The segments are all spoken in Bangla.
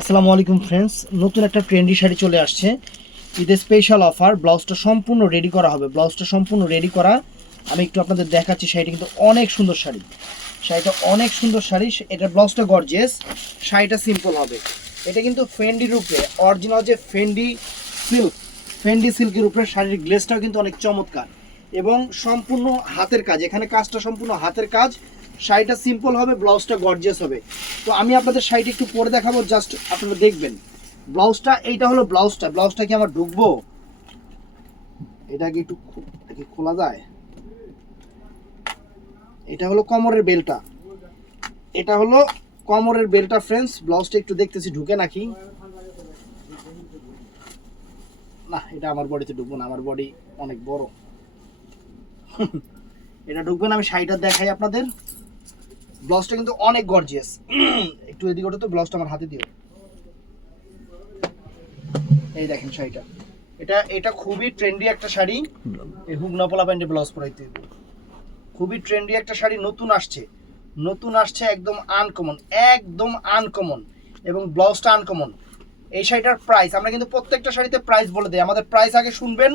আসসালামু আলাইকুম ফ্রেন্ডস, নতুন একটা ট্রেন্ডি শাড়ি চলে আসছে। ঈদের স্পেশাল অফার, ব্লাউজটা সম্পূর্ণ রেডি করা হবে। ব্লাউজটা সম্পূর্ণ রেডি করা, আমি একটু আপনাদের দেখাচ্ছি। শাড়িটা কিন্তু অনেক সুন্দর শাড়ি, শাড়িটা অনেক সুন্দর শাড়ি। এটা ব্লাউজটা গর্জিয়াস, শাড়িটা সিম্পল হবে। এটা কিন্তু ফেন্ডির উপরে, অরিজিনাল যে ফেন্ডি সিল্কের উপরে শাড়ির গ্লেসটাও কিন্তু অনেক চমৎকার এবং সম্পূর্ণ হাতের কাজ। এখানে কাজটা সম্পূর্ণ হাতের কাজ। শাড়িটা সিম্পল হবে, ব্লাউজটা গর্জিয়াস হবে। তো আমি আপনাদের শাড়িটা একটু পরে দেখাবো, জাস্ট আপনারা দেখবেন। ব্লাউজটা এইটা হলো ব্লাউজটা কি আমার ঢুকবো? এটা কি একটু খোলা যায়? এটা হলো কোমরের বেলটা, এটা হলো কোমরের বেলটা ফ্রেন্ডস। ব্লাউজটা একটু দেখতেছি ঢুকে নাকি না। এটা আমার বডিতে ঢুকবো না, আমার বডি অনেক বড়। এটা ঢুকবে না। আমি শাড়িটা দেখাই আপনাদের। ব্লাউজটা কিন্তু অনেক গর্জিয়াস। একটু এদিকে ওটা তো, ব্লাউজটা আমার হাতে দিও। এই দেখেন শাড়িটা, এটা খুবই ট্রেন্ডি একটা শাড়ি। এই হুগনা পোলা প্যান্টে ব্লাউজ পরাইতে খুবই ট্রেন্ডি একটা শাড়ি। নতুন আসছে একদম আনকমন, একদম আনকমন, এবং ব্লাউজটা আনকমন। এই শাড়িটার প্রাইস আমরা কিন্তু প্রত্যেকটা শাড়িতে প্রাইস বলে দিই। আমাদের প্রাইস আগে শুনবেন,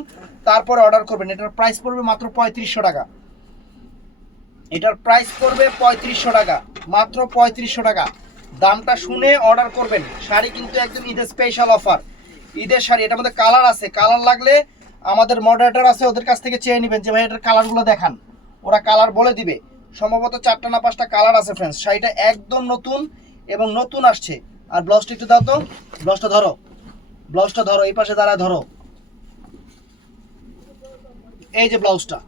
তারপরে অর্ডার করবেন। এটার প্রাইস পড়বে মাত্র 3500 টাকা। এটার প্রাইস পড়বে 3500 টাকা, মাত্র 3500 টাকা। দামটা শুনে অর্ডার করবেন। শাড়ি কিন্তু একদম ঈদের স্পেশাল অফার, ঈদের শাড়ি। এটার মধ্যে কালার আছে, কালার লাগলে আমাদের মডারেটর আছে, ওদের কাছ থেকে চেয়ে নেবেন যে ভাই এটার কালারগুলো দেখান, ওরা কালার বলে দিবে। সম্ভবত 4টা না 5টা কালার আছে ফ্রেন্ডস। শাড়িটা একদম নতুন এবং নতুন আসছে। আর ব্লাউজটা একটু দাও তো, ব্লাউজটা ধরো, ব্লাউজটা ধরো, এই পাশে দাঁড়ায় ধরো। এই যে ব্লাউজটা,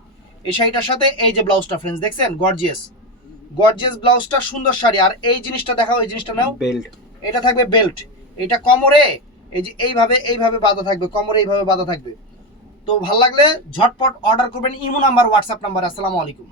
এই শাড়িটার সাথে এই যে ব্লাউজটা ফ্রেন্ডস, দেখছেন? গর্জিয়াস গর্জিয়াস ব্লাউজটা, সুন্দর শাড়ি। আর এই জিনিসটা দেখাও, এই জিনিসটা নাও, বেল্ট। এটা থাকবে বেল্ট, এটা কোমরে এই যে এইভাবে বাঁধা থাকবে, কোমরে এইভাবে বাঁধা থাকবে। তো ভালো লাগলে ঝটপট অর্ডার করবেন। Imo number, WhatsApp number. আসসালামু আলাইকুম।